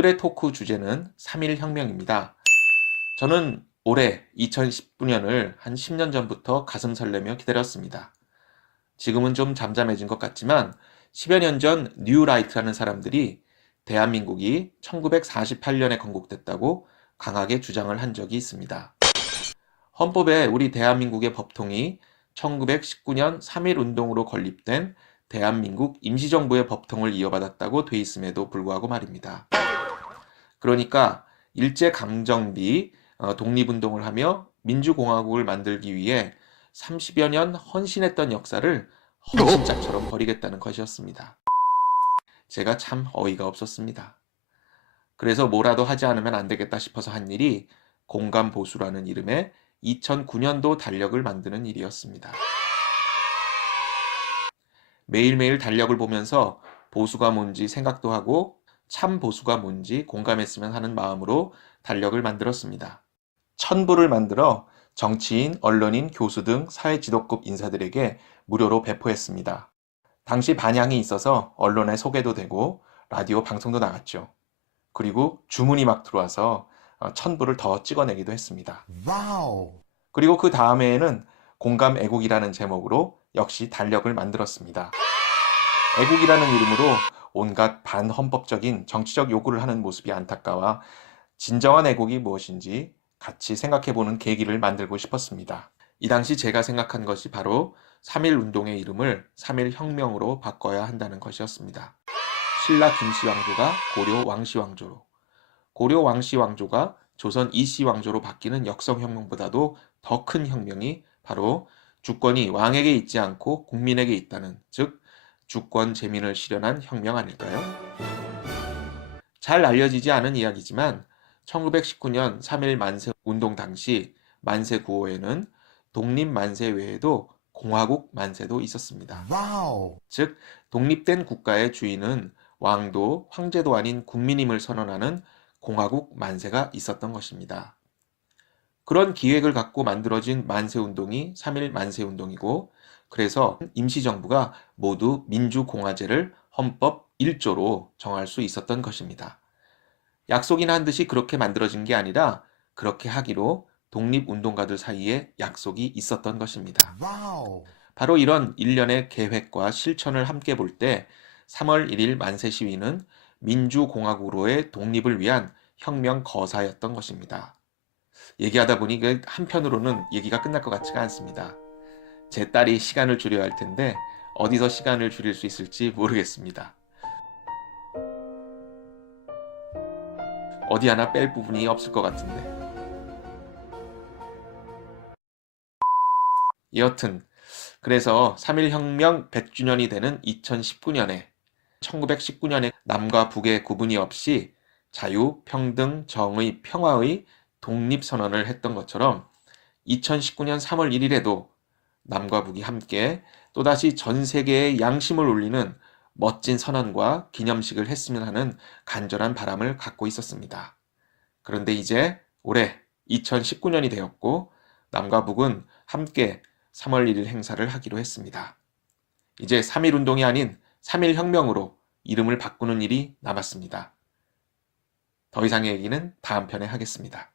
오늘의 토크 주제는 3.1혁명입니다. 저는 올해 2019년을 한 10년 전부터 가슴 설레며 기다렸습니다. 지금은 좀 잠잠해진 것 같지만 10여 년 전 뉴라이트라는 사람들이 대한민국이 1948년에 건국됐다고 강하게 주장을 한 적이 있습니다. 헌법에 우리 대한민국의 법통이 1919년 3.1운동으로 건립된 대한민국 임시정부의 법통을 이어받았다고 돼 있음에도 불구하고 말입니다. 그러니까 일제강점기 독립운동을 하며 민주공화국을 만들기 위해 30여 년 헌신했던 역사를 헌신짝처럼 버리겠다는 것이었습니다. 제가 참 어이가 없었습니다. 그래서 뭐라도 하지 않으면 안 되겠다 싶어서 한 일이 공감보수라는 이름의 2009년도 달력을 만드는 일이었습니다. 매일매일 달력을 보면서 보수가 뭔지 생각도 하고 참 보수가 뭔지 공감했으면 하는 마음으로 달력을 만들었습니다. 1000부를 만들어 정치인, 언론인, 교수 등 사회지도급 인사들에게 무료로 배포했습니다. 당시 반향이 있어서 언론에 소개도 되고 라디오 방송도 나갔죠. 그리고 주문이 막 들어와서 1000부를 더 찍어내기도 했습니다. 와우. 그리고 그 다음해에는 공감 애국이라는 제목으로 역시 달력을 만들었습니다. 애국이라는 이름으로 온갖 반헌법적인 정치적 요구를 하는 모습이 안타까워 진정한 애국이 무엇인지 같이 생각해보는 계기를 만들고 싶었습니다. 이 당시 제가 생각한 것이 바로 3.1운동의 이름을 3.1혁명으로 바꿔야 한다는 것이었습니다. 신라 김씨 왕조가 고려 왕씨 왕조로, 고려 왕씨 왕조가 조선 이씨 왕조로 바뀌는 역성혁명보다도 더 큰 혁명이 바로 주권이 왕에게 있지 않고 국민에게 있다는, 즉 주권 재민을 실현한 혁명 아닐까요? 잘 알려지지 않은 이야기지만 1919년 3.1 만세 운동 당시 만세 구호에는 독립 만세 외에도 공화국 만세도 있었습니다. 와우. 즉 독립된 국가의 주인은 왕도 황제도 아닌 국민임을 선언하는 공화국 만세가 있었던 것입니다. 그런 기획을 갖고 만들어진 만세운동이 3.1 만세운동이고, 그래서 임시정부가 모두 민주공화제를 헌법 1조로 정할 수 있었던 것입니다. 약속이나 한 듯이 그렇게 만들어진 게 아니라 그렇게 하기로 독립운동가들 사이에 약속이 있었던 것입니다. 와우. 바로 이런 일련의 계획과 실천을 함께 볼 때 3월 1일 만세 시위는 민주공화국으로의 독립을 위한 혁명 거사였던 것입니다. 얘기하다 보니 한편으로는 얘기가 끝날 것 같지가 않습니다. 제 딸이 시간을 줄여야 할 텐데 어디서 시간을 줄일 수 있을지 모르겠습니다. 어디 하나 뺄 부분이 없을 것 같은데. 여튼 그래서 3.1혁명 100주년이 되는 1919년에 남과 북의 구분이 없이 자유, 평등, 정의, 평화의 독립선언을 했던 것처럼 2019년 3월 1일에도 남과 북이 함께 또다시 전 세계의 양심을 울리는 멋진 선언과 기념식을 했으면 하는 간절한 바람을 갖고 있었습니다. 그런데 이제 올해 2019년이 되었고 남과 북은 함께 3월 1일 행사를 하기로 했습니다. 이제 3.1운동이 아닌 3.1혁명으로 이름을 바꾸는 일이 남았습니다. 더 이상의 얘기는 다음 편에 하겠습니다.